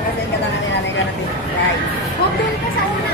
kasi katangan ni nanay ka natin. Right. Hotel ka sa una.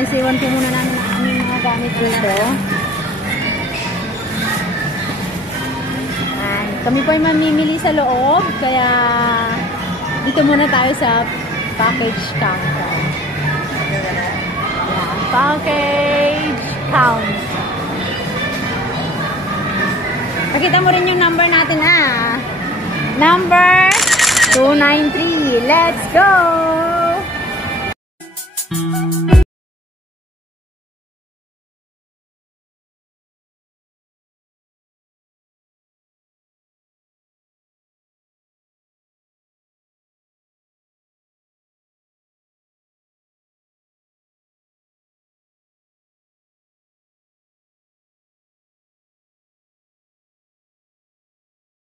Siwan po muna namin ang aming mga gamit dito. And kami po ay mamimili sa loob, kaya dito muna tayo sa package counter. Yeah, package counter. Pakita mo rin yung number natin Number 293. Let's go!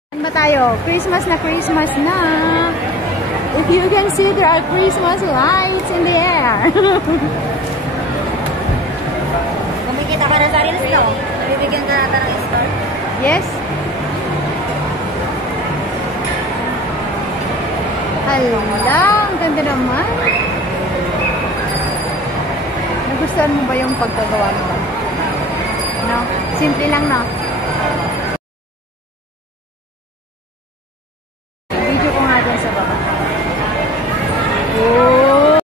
Saan ba tayo? Christmas na Christmas na. If you can see, there are Christmas lights in the air. Kumikita ka na sa reels, no? Bibigyan ka natin ng store? Yes. Hala, ang ganda naman. Nagustuhan mo ba yung pagkagawa mo? No? Simple lang, no? Video ko nga dyan sa baba. Oh!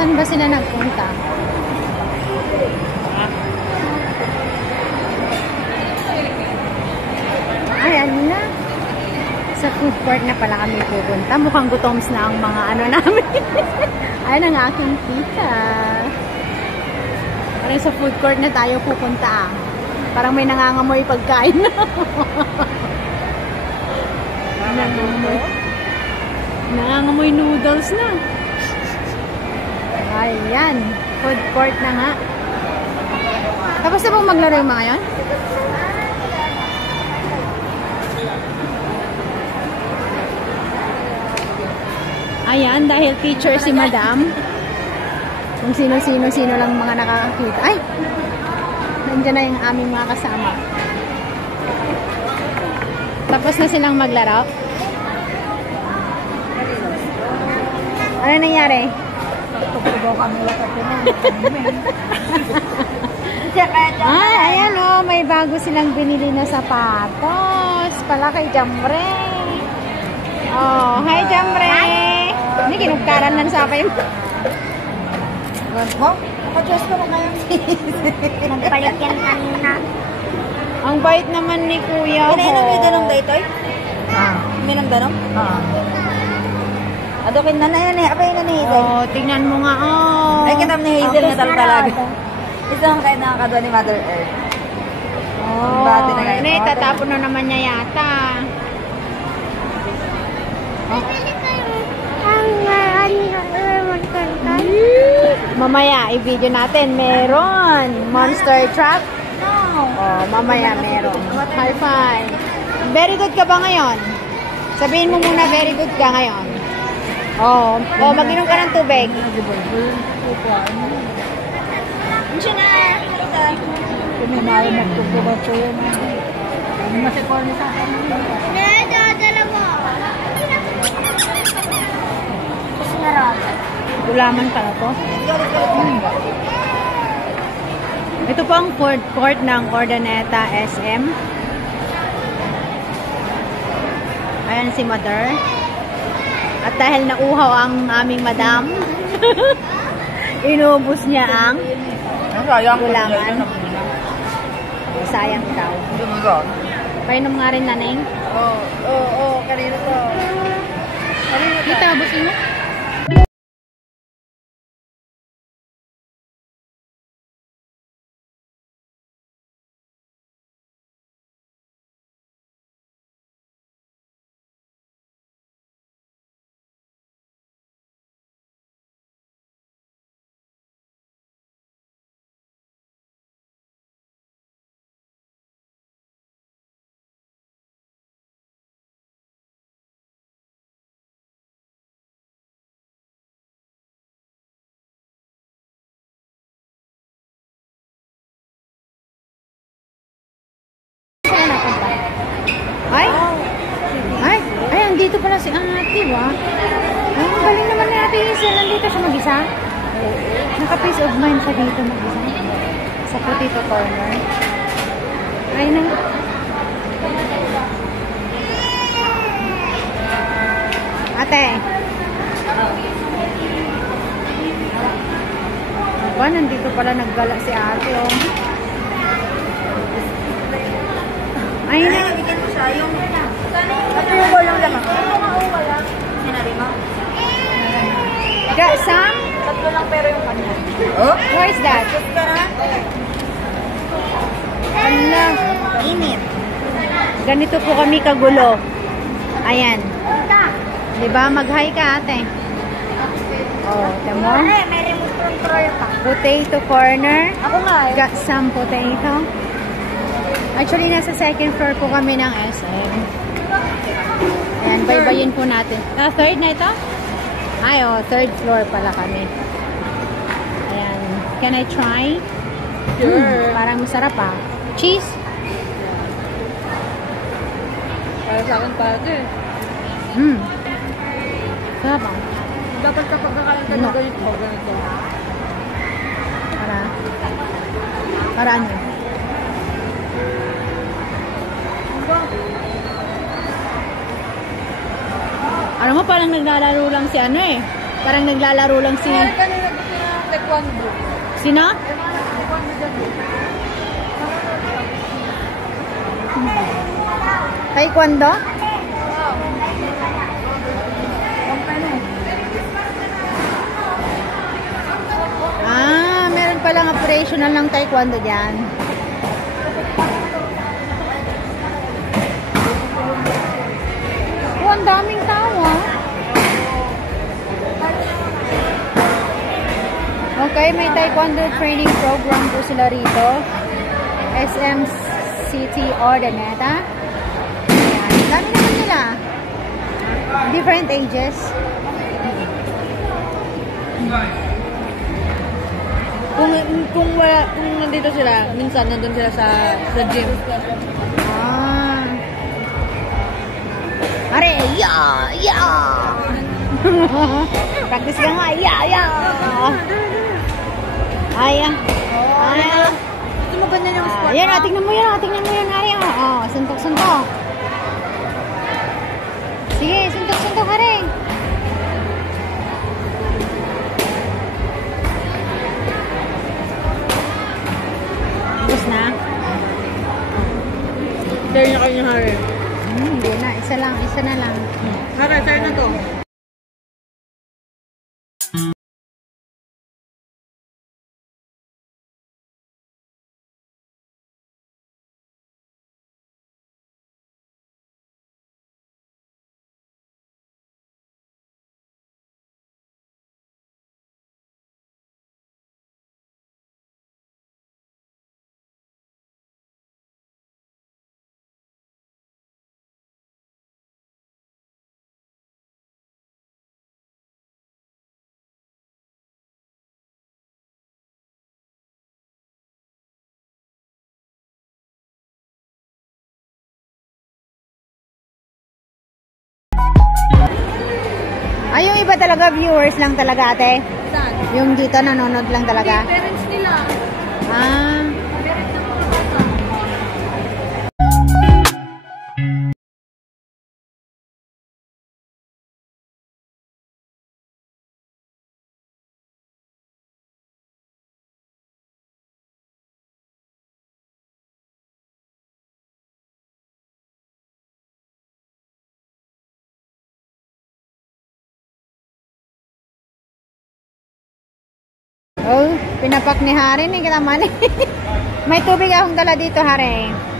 Saan ba sila nagpunta? Ayan na. Sa food court na pala kami pupunta. Mukhang gutoms na ang mga ano namin. Ayan ang aking tita. Parang sa food court na tayo pupunta. Parang may nangangamoy pagkain na. Nangangamoy noodles na. Ayan. Food court na nga. Tapos na pong maglaro yung mga yon? Ayan, dahil teacher si Madam. Kung sino-sino lang mga nakakakita. Ay! Nandiyan na yung aming mga kasama. Tapos na silang maglaro. Ano nangyari? Ay, ayan o. May bago silang binili na sapatos. Pala kay Jambre. Oh, hi Jambre. Hindi, kinugkaran lang sa akin. Oh, naka-dress ko na ngayon. Nagpalit yan kanina. Ang bait naman ni Kuya. Pinainom yung danong ba ito? Minum danong? Adokin na yan eh. Apay na ni Hazel. Oh, tingnan mo nga. Oh. Ay, kitam ni Hazel na talaga. Ito ang kahit nakakadwa ni Mother Earth. Oh, ano, tatapon na naman niya yata. Mamaya, i-video natin. Meron. Monster truck. Oh, mamaya meron. High five. Very good ka ba ngayon? Sabihin mo muna, very good ka ngayon. Oh, mag-inom ka ng tubig. Siya na. Gulaman pala to. Ito po ang food court ng Urdaneta SM. Ayan si Mother. At dahil nauhaw ang aming madam, inubos niya ang gulaman. Sayang daw. Painom nga rin, Naneng. Oo, kanina to. Kita, busin mo. Ay, andito pala si Ate, wa? Ay, ang galing naman ni Ate Hazel. Nandito siya mag-isa. Naka-peace of mind siya dito mag-isa. Sa potato corner. Ay, na. Ate. Ba, nandito pala naggala si Ate, oh. Ay, na. Bigyan mo siya yung... Ito yung walang lamang. Ito nga yung wala. Sinari mo? Got some? Tatlo lang pero yung kanya. Oh? Where is that? Ala. Init. Ganito po kami kagulo. Ayan. Diba? Mag-hi ka, ate. Oh, tamo? May remote control pa. Potato corner. Ako nga eh. Got some potato. Actually, nasa second floor po kami ng SM. Ayan, baybayin po natin. Third na ito? Ay, oh, third floor pala kami. Ayan. Can I try? Sure. Parang masarap ah. Cheese? Para sa akin pala ito eh. Sarap ah. Dapat kapag kakain ka No. na ganito. Ganito. Para ano? Alam mo, parang naglalaro lang si ano eh. Parang naglalaro lang si... Kaya kanina gusto na taekwondo. Sino? Taekwondo dyan. Taekwondo? Ah, meron palang operational ng taekwondo dyan. Oh, ang daming tao ah. Okay, may taekwondo training program po sila rito. SM City Urdaneta. Ayan, dami naman nila. Different ages. Kung nandito sila, minsan nandun sila sa gym. Ah. Are, ya. Practice ka nga, ya. Aya. Ito maganda yung squat. Yan, tingnan mo yan, Are. Oh, suntok. Sige, suntok, Are. Tapos na? Share niya kayo ni Harry. Hindi na, isa na lang. Harry, share na to. Ay, yung iba talaga, viewers lang talaga, ate. Saan? Yung dito, nanonood lang talaga. Parents nila. Ah. Parents na mga Oh, pinapak ni Hari ni kita man. May tubig akong dala dito, Hari.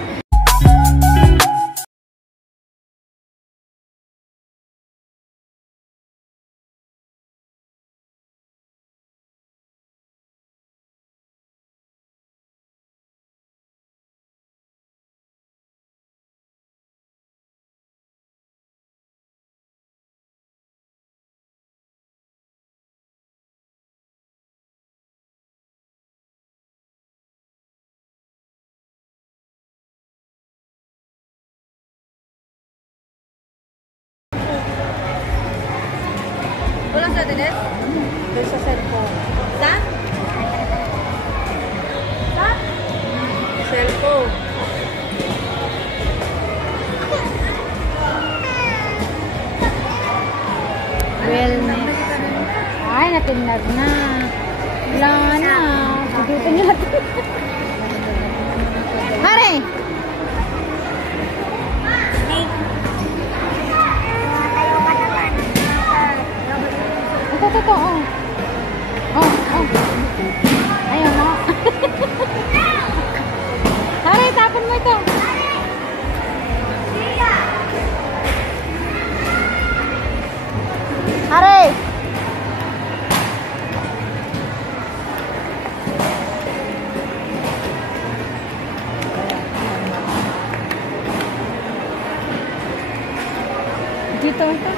Walang sa dinis? Doon sa cellphone. Saan? Saan? Cellphone. Wellness. Ay, natinag na. Wala na. Pagdutin nyo natin. Hari! Ito. Oh. Ayun mo. Hari, tapon mo ito. Hari! Dito ito.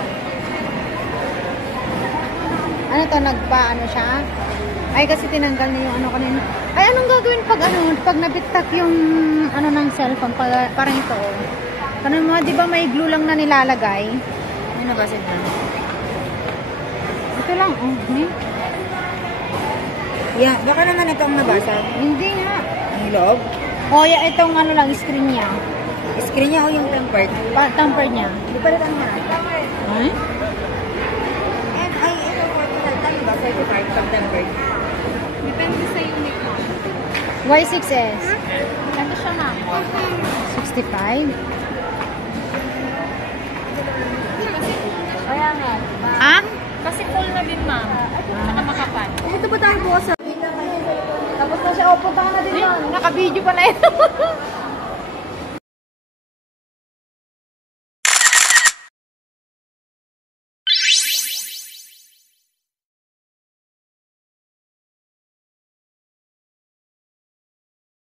Ano to, nagpa-ano siya? Ay, kasi tinanggal niya yung ano kanina. Ay, anong gagawin pag nabitak yung ano ng cellphone? Parang ito, oh. Kanang mga, di ba may glue lang na nilalagay? Ano na ba sila? Ito lang, oh. Yeah, baka naman ito ang nabasa. Hindi nga. Ang loob? Oh, yeah, itong ano lang, screen niya. Screen niya o yung tempered? Tamper niya. Hindi pa rin ang marami. Ay? And ay, ito 45. Tama ba? 45 pag tempered. Depende sa unit mo. Y6S. Ano siya, ma'am? 65. Kaya nga. Ha? Kasi full na din, ma'am. Saka makapal. Ito ba tayo bukas sa... Tapos na siya, punta ka na din yun. Naka-video pa na ito.